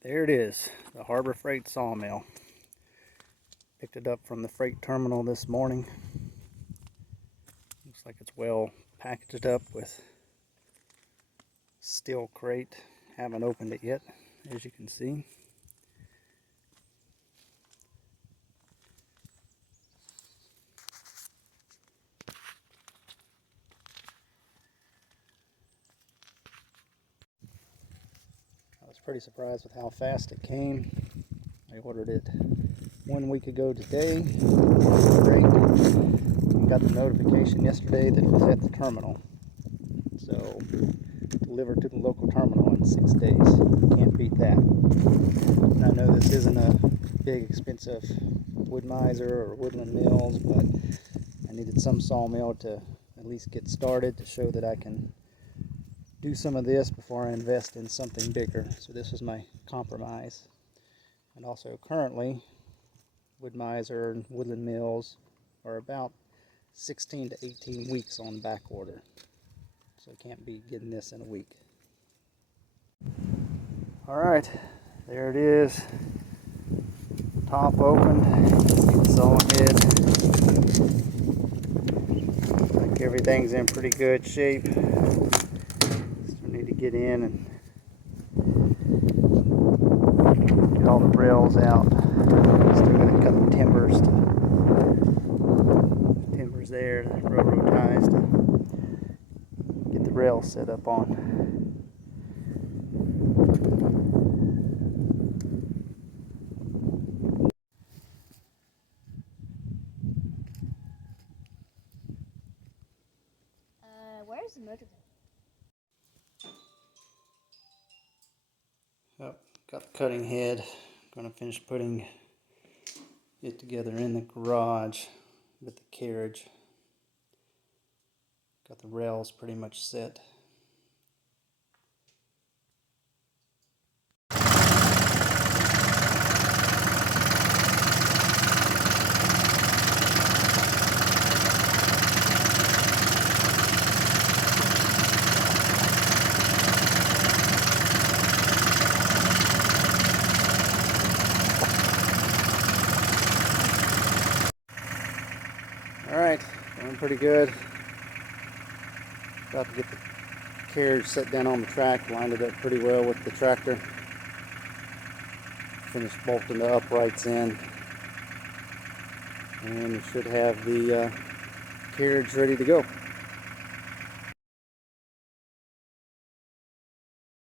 There it is, the Harbor Freight sawmill. Picked it up from the freight terminal this morning. Looks like it's well packaged up with steel crate. Haven't opened it yet, as you can see. I was pretty surprised with how fast it came. I ordered it 1 week ago today. Great. Got the notification yesterday that it was at the terminal. So, delivered to the local terminal in 6 days. Can't beat that. And I know this isn't a big, expensive wood miser or woodland mills, but I needed some sawmill to at least get started to show that I can do some of this before I invest in something bigger. So this was my compromise. And also currently, wood miser and woodland mills are about 16 to 18 weeks on back order. So I can't be getting this in a week. Alright, there it is. Top open, saw head. Like everything's in pretty good shape. Still need to get in and get all the rails out. Still gonna cut the timbers there, the railroad ties to get the rails set up on. Where's the motor? Yep, got the cutting head. Gonna finish putting it together in the garage with the carriage. Got the rails pretty much set. Alright, going pretty good. About to get the carriage set down on the track, lined it up pretty well with the tractor. Finished bolting the uprights in. And we should have the carriage ready to go.